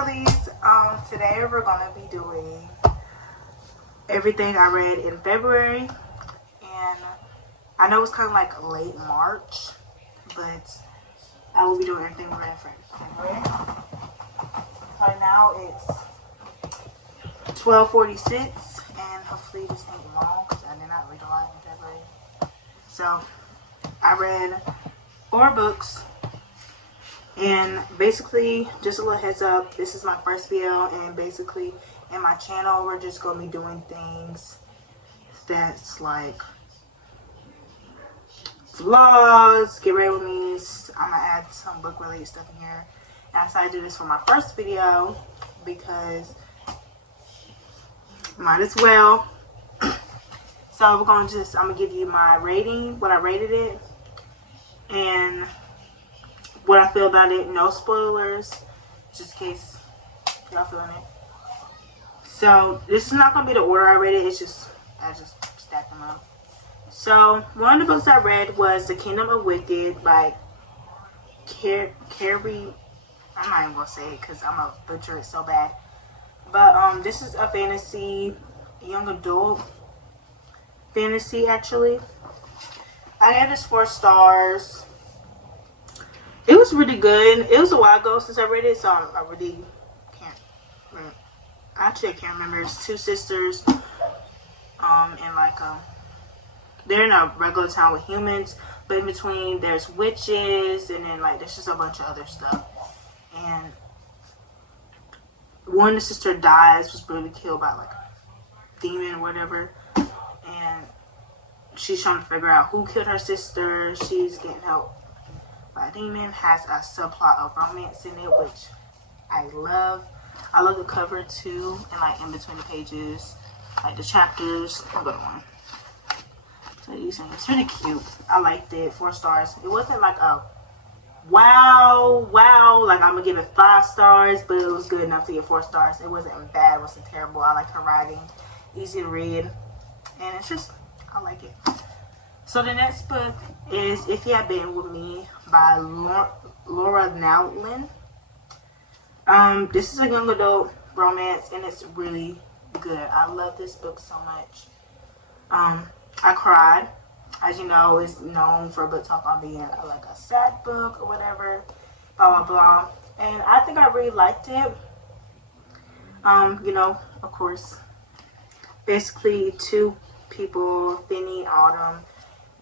girlies. Today we're gonna be doing everything I read in February, and I know it's kind of like late March, but I will be doing everything we read in February. Right now it's 12:46, and hopefully this ain't long because I did not read a lot in February. So I read 4 books. And basically, just a little heads up, this is my first video, and basically in my channel we're just going to be doing things that's like vlogs, get ready with me. I'm going to add some book related stuff in here. And I decided to do this for my first video because might as well. So we're going to I'm going to give you my rating, what I rated it, and what I feel about it. No spoilers, just in case y'all feeling it. So this is not gonna be the order I read it. I just stacked them up. So one of the books I read was The Kingdom of Wicked by Carrie. I'm not even gonna say it because I'm gonna butcher it so bad. But this is a fantasy, young adult fantasy actually. I gave this 4 stars. It was really good. It was a while ago since I read it, so I really can't remember. Actually, I can't remember. It's 2 sisters, and like they're in a regular town with humans, but in between there's witches, and then like there's just a bunch of other stuff. And one of the sister dies, was brutally killed by like a demon or whatever, and she's trying to figure out who killed her sister. She's getting help by a demon. Has a subplot of romance in it, which I love. I love the cover too, and like in between the pages, like the chapters. I'll go to one. So it's really cute. I liked it. 4 stars. It wasn't like a wow, like I'm gonna give it 5 stars, but it was good enough to get 4 stars. It wasn't bad. It wasn't terrible. I like her writing. Easy to read, and it's just, I like it. So the next book is If You Had Been With Me by Laura Nowlin. This is a young adult romance, and it's really good. I love this book so much. I cried. As you know, it's known for a book talk on being like a sad book or whatever, blah, blah, blah. And I think I really liked it. You know, of course, basically 2 people, Finney, Autumn,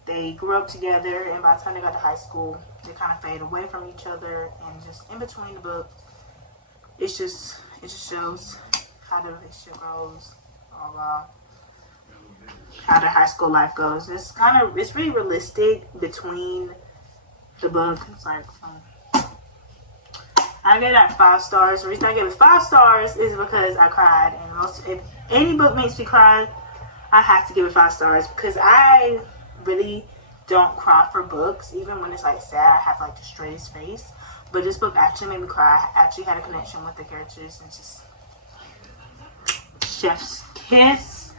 they grew up together, and by the time they got to high school, they kind of fade away from each other. And just in between the book, it just shows how the relationship goes, how their high school life goes. It's really realistic between the book. It's like I gave that 5 stars. The reason I gave it 5 stars is because I cried, and if any book makes me cry, I have to give it 5 stars, because I really don't cry for books. Even when it's like sad, I have like the straightest face, but this book actually made me cry. I actually had a connection with the characters, and just chef's kiss.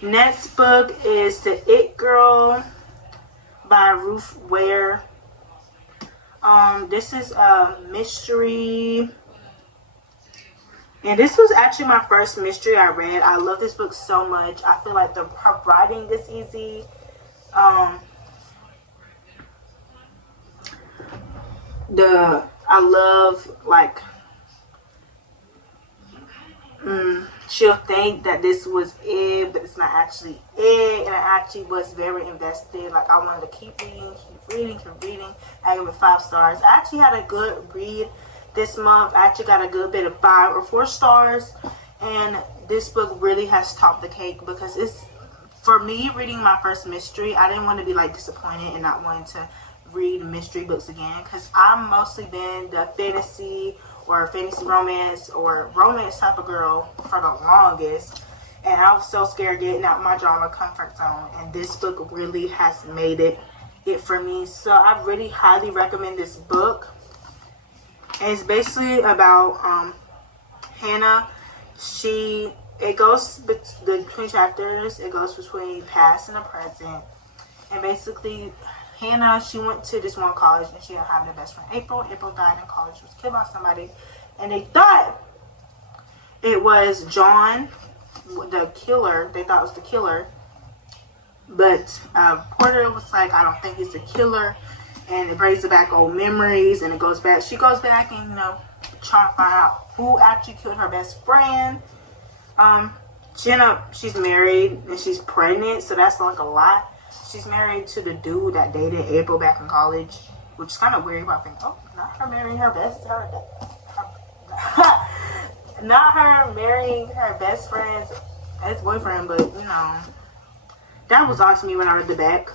Next book is The It Girl by Ruth Ware. This is a mystery, and this was actually my first mystery I read. I love this book so much. I feel like her writing is easy. I love like she'll think that this was it, but it's not actually it, and I actually was very invested. Like I wanted to keep reading. I gave it 5 stars. I actually had a good read this month. I actually got a good bit of 5 or 4 stars, and this book really has topped the cake, because it's, for me, reading my first mystery, I didn't want to be like disappointed and not wanting to read mystery books again, because I've mostly been the fantasy or fantasy romance or romance type of girl for the longest, and I was so scared getting out my genre comfort zone, and this book really has made it for me. So I really highly recommend this book. And it's basically about Hannah. It goes between chapters. It goes between past and the present, and basically Hannah, she went to this one college, and she didn't have her best friend April. April died in college, was killed by somebody, and they thought it was John, the killer. They thought it was the killer. But Porter was like, I don't think he's the killer. And it brings back old memories, and it goes back. She goes back and, you know, trying to find out who actually killed her best friend. Jenna, she's married and she's pregnant, so that's like a lot. She's married to the dude that dated April back in college, which is kind of weird. But I think, oh, not her marrying her best friend. Not her marrying her best friend's ex-boyfriend, but, you know, that was odd to me when I read the back.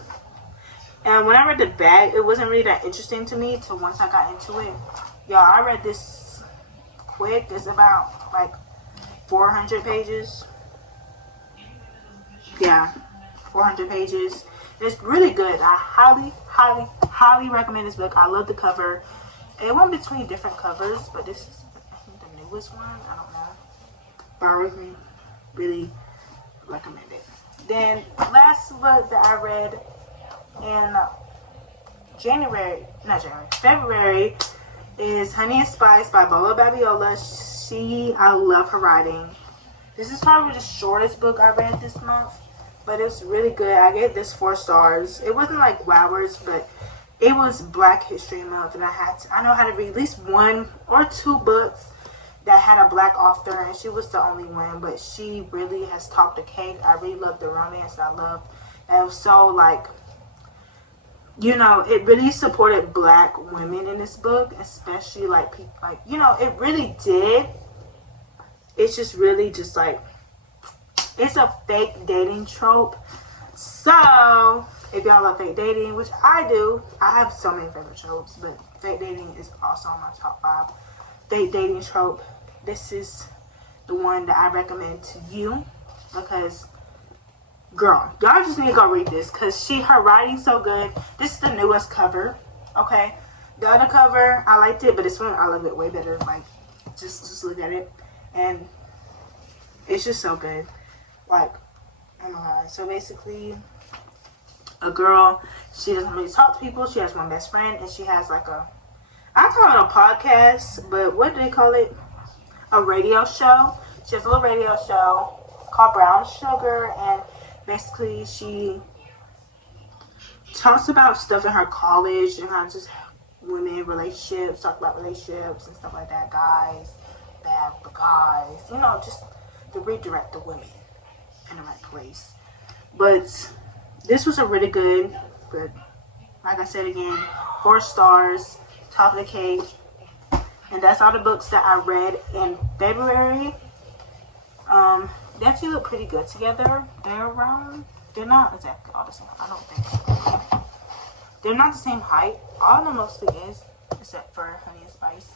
And when I read the back, it wasn't really that interesting to me till once I got into it. Y'all, I read this quick. It's about, like, 400 pages. Yeah, 400 pages. It's really good. I highly, highly, highly recommend this book. I love the cover. It went between different covers, but this is, I think, the newest one. I don't know. Bear with me. Really recommend it. Then, last book that I read in February is Honey and Spice by Bola Babiola. I love her writing. This is probably the shortest book I read this month, but it's really good. I gave this 4 stars. It wasn't like wowers, but it was Black History Month, and I know how to read at least 1 or 2 books that had a Black author, and she was the only one, but she really has topped the cake. I really love the romance. I love, and it was so, like, you know, it really supported Black women in this book, especially like people, like, you know, it really did. It's just really just like, it's a fake dating trope. So if y'all love fake dating, which I do, I have so many favorite tropes, but fake dating is also on my top 5 fake dating trope. This is the one that I recommend to you, because girl, y'all just need to go read this, because her writing's so good. This is the newest cover, okay? The other cover, I liked it, but this one, I love it way better. Like, just look at it, and it's just so good. Like, oh my god. So basically, a girl, she doesn't really talk to people. She has one best friend, and she has like I call it a podcast, but what do they call it? A radio show. She has a little radio show called Brown Sugar, and basically she talks about stuff in her college and how just women, relationships, talk about relationships and stuff like that. Guys, bad with the guys, you know, just to redirect the women in the right place. But this was a really good, but like I said again, 4 stars, top of the cake. And that's all the books that I read in February. They actually look pretty good together. They're not exactly all the same. I don't think so. They're not the same height. All of them mostly is, except for Honey and Spice.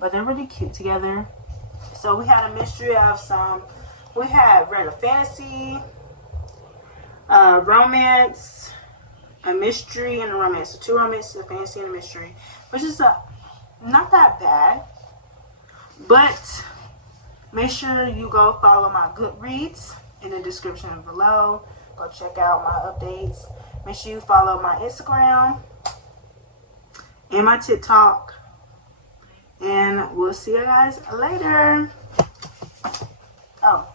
But they're really cute together. So we had a mystery of some. We had read a fantasy, romance, a mystery, and a romance. So 2 romances, a fantasy, and a mystery, which is not that bad. But make sure you go follow my Goodreads in the description below. Go check out my updates. Make sure you follow my Instagram and my TikTok. And we'll see you guys later. Oh,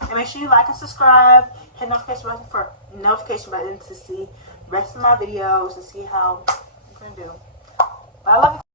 and make sure you like and subscribe. Hit notification button to see the rest of my videos and see how I'm gonna do. But I love you.